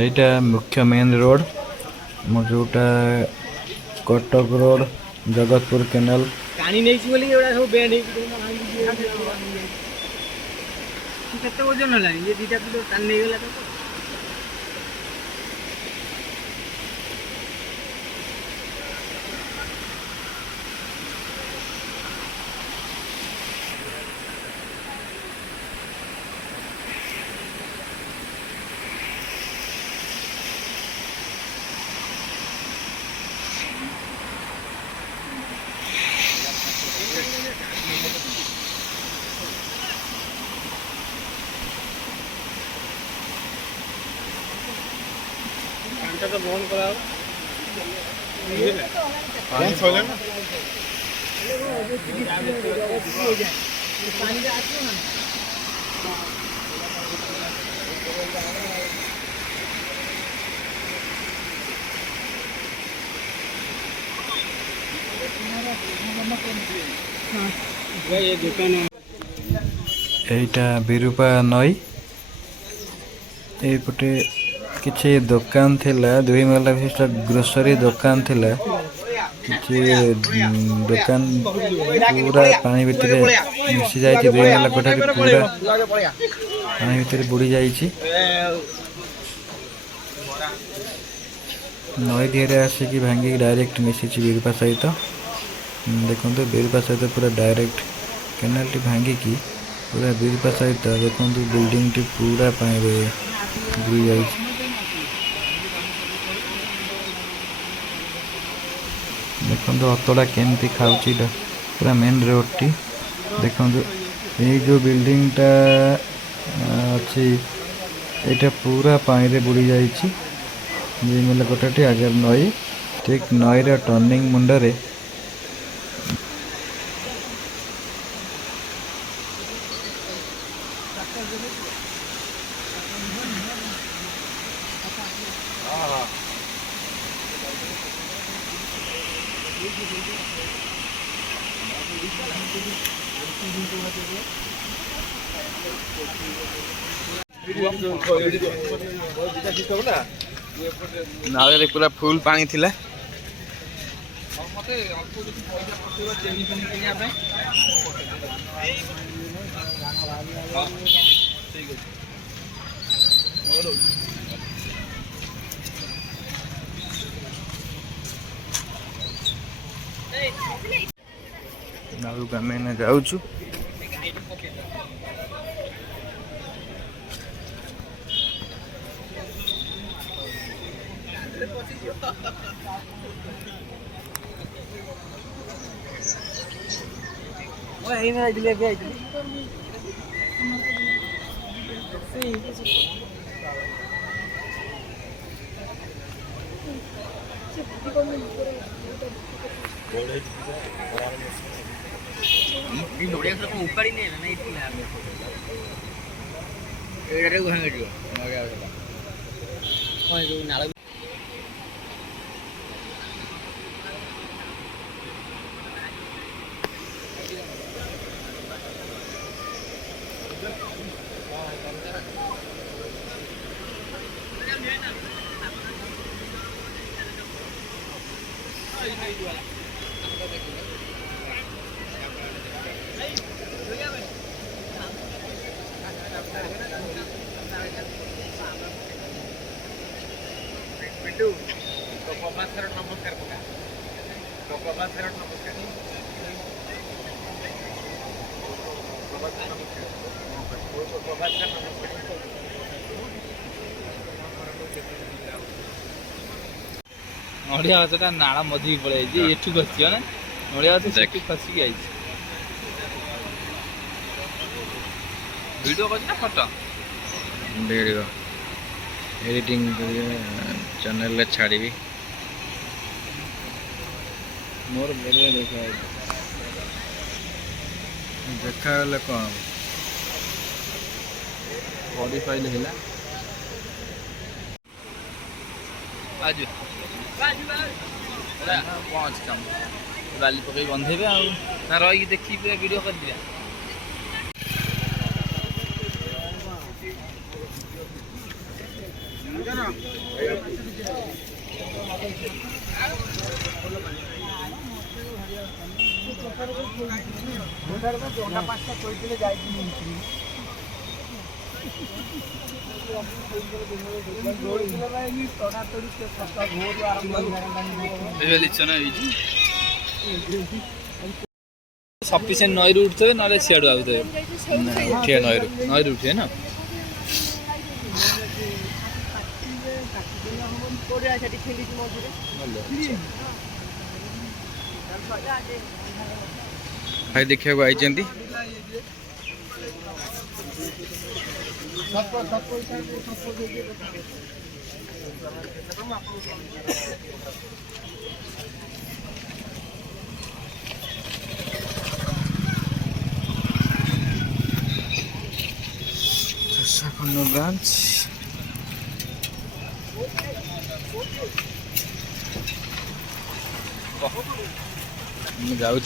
এইটা ମୁଖ୍ୟ main road ଯୋଉଟା କଟକ ରୋଡ ଜଗତପୁର କେନାଲ ପାଣି ନେଇଛି ବୋଲି ଏଗୁଡ଼ା ସବୁ ବେଣ୍ଡ ହେଇକି କେତେ ଓଜନ ହେଲାଣି ଇଏ ଦିଟା ପିଲା ଟାଣି ନେଇଗଲା ତ। तो बंद करा पानी छोले ना पानी आछो ना ये दुकान এইটা বিরূপা নই এইপटे किसी दुकान थिला 2 महला विशिष्ट ग्रोसरी दुकान थिला किसी दुकान पूरा पानी भितर मिसी जाई 2 महला कोठा पूरा पानी भितर बुड़ी जाई नई धीरे आसिक भांगी डायरेक्ट मिसी विरूपा सहित देखो विरूपा सहित पूरा डायरेक्ट केनाल टी भांगी की पूरा विरूपा सहित देखो बिल्डिंग टी पूरा पानी बुड़ी जाई देखो अतड़ा केमती खाऊची पूरा मेन रोड टी देखो ये जो बिल्डिंग टा अच्छी यहाँ पूरा पानी रे बुड़ी जाइए मतलब गोटे आगे नई ठीक नई टर्निंग मुंडरे नाले पूरा फुल पानी थिला नालू आम जाऊँ नड़िया गछटा नाला मझी पड़े एठू खसी ना नड़िया गछ सेठू खसिक आई वीडियो करछ ना फोटो वीडियो एडिटिंग चैनल रे छाड़ीबी मोर बढ़िया देखा कौन बॉडी फाइल है आज पहुँच कम बाली पकई बंधेबे आ रही देखी वीडियो कर दिया सफिसीयंट नई उठे ना सियाड़ आउे उठिए नई उठिए ना भाई देखा आई ब्रांच जाऊ